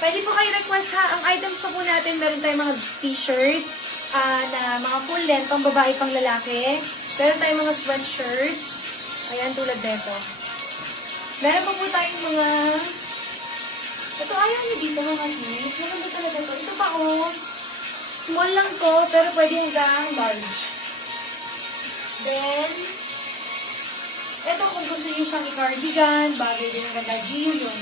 Pwede po kayo request ha. Ang items po natin, meron tayong mga t-shirt na mga full length, pang babae, pang lalaki. Meron tayong mga sweatshirt. Ayan, tulad nito. Meron po tayong mga... Ito, ayaw niyo dito mga sis. Meron ba talaga to? Ito pa oh. Small lang to, pero pwede hanggang large. Then, ito kung gusto niyo siyang i-cardigan, bagay din ang ganda. Gio yun.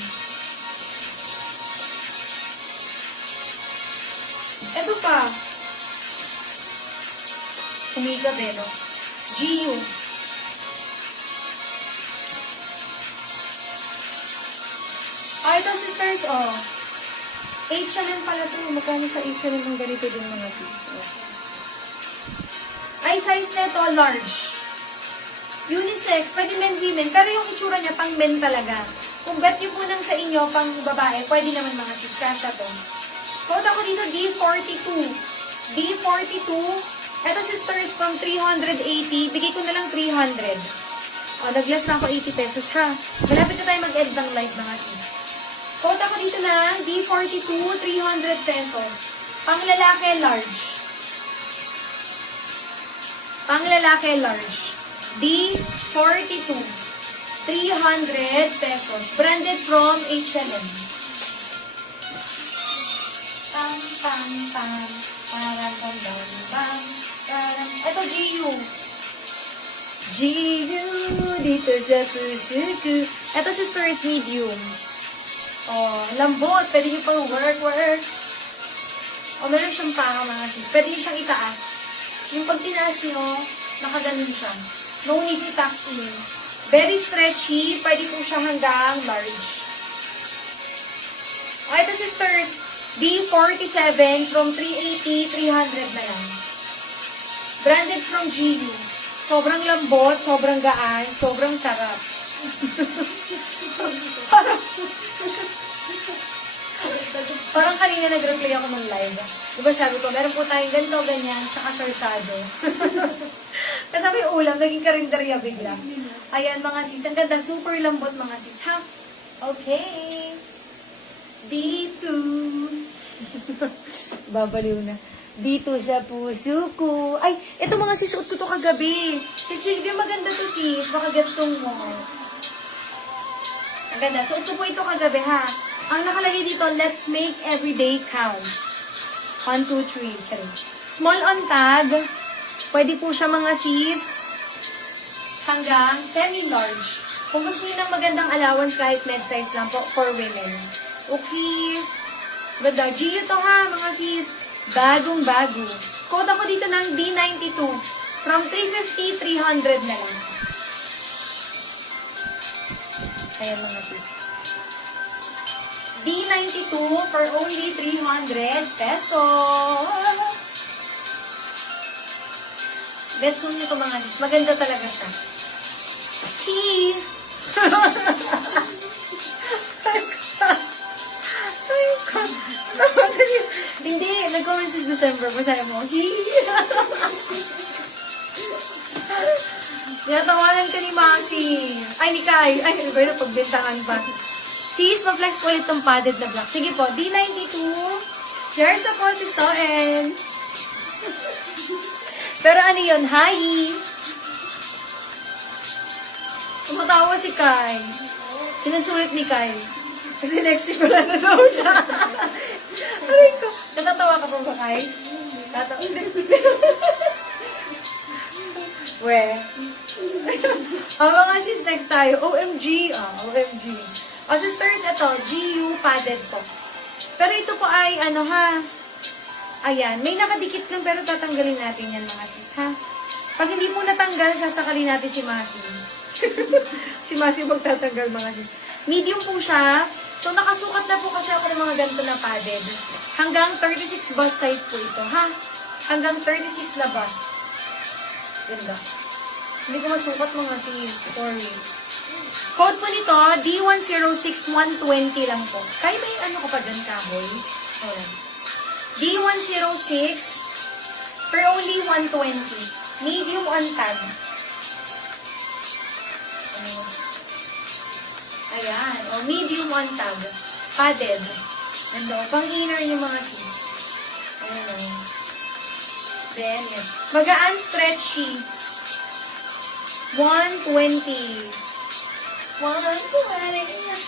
Ito pa. Umiga pero. Gio. Ito sisters, oh. H&M pala to. Magkano sa H&M ang ganito din mga sis. Ay, size nito, large. Unisex, pwede men, women. Pero yung itsura niya, pang men talaga. Kung bet niyo po nang sa inyo, pang babae, pwede naman mga sis. Kasha to. Quote ako dito, D42. D42. Ito sisters, from 380. Bigay ko na lang 300. O, nag-less na ako 80 pesos ha. Malapit na tayo mag-end ng live mga sis. Quote ako dito na, D42, 300 pesos. Pang lalaki, large. Pang lalaki, large. D42, 300 pesos. Branded from H&M. Pam, pam, pam. Parang, pam, pam, pam. Parang, ito, GU. GU, dito sa puso ko. Ito, sisters, medium. Oh, lambot. Pwede nyo pang work. O, meron siyang panga, mga sis. Pwede nyo siyang itaas. Yung pag tinaas nyo, nakaganon siya. No need to tuck in. Very stretchy. Pwede po siya hanggang large. O, ito, sisters, D47 from 380, 300 na lang. Branded from GU. Sobrang lambot, sobrang gaan, sobrang sarap. Parang kanina nag-replay ako ng live. Diba sabi ko, meron po tayong ganito, ganyan, tsaka shortado. Kasama yung ulam, naging karinderya bigla. Ayan mga sis, ang ganda, super lambot mga sis, ha? Okay. D2. Babaliw na. Dito sa puso ko. Ay, ito mga sis, suot ko to kagabi. Si Sylvia, maganda to sis. Baka gatsong mo. Ang ganda. Suot ko po ito kagabi ha. Ang nakalagay dito, let's make everyday count. 1, 2, 3. Charing. Small on tag. Pwede po siya mga sis. Hanggang semi-large. Kung gusto niyo ng magandang allowance, kahit med-size lang po for women. Okay. Ganda. Gio to ha, mga sis. Bagong-bago. Code ako dito ng D92. From 350, 300 na lang. Ayan mga sis. D92 for only 300 pesos. Betsun nyo ito mga sis. Maganda talaga siya. Key! Hindi, nag-comment since December. Masaya mo. Tinatawanan ka ni Masi. Ay, ni Kai. Ay, ano ba yun? Pagbintangan pa. Sis, ma-flex po ulit tong padded na black. Sige po, D92. Here's the po si Soen. Pero ano yun? Hi! Tumatawa si Kai. Sinusulit ni Kai. Kasi next week wala na daw siya. Aray ko. Natatawa ka pa ba, Kai? Tatawa. We. Ang mga sis, next tayo. OMG. OMG. O sisters, ito. GU padded po. Pero ito po ay, ano ha. Ayan. May nakadikit lang pero tatanggalin natin yan mga sis ha. Pag hindi po natanggal, sasakalin natin si Masi. Si Masi magtatanggal mga sis. Medium po siya. So, nakasukat na po kasi ako ng mga ganito na padded. Hanggang 36 bust size po ito, ha? Hanggang 36 na bust. Ganda. Hindi ko masukat mga sis. Sorry. Code po nito, D106120 lang po. Kaya may ano ko pa dyan, kahoy? Ayan. D106 for only 120. Medium on tag. Ayan. O, medium on tag. Padded. And o, pang inner yung mga sis. Ayan o. Then, yan. Magaan stretchy. 120. 120.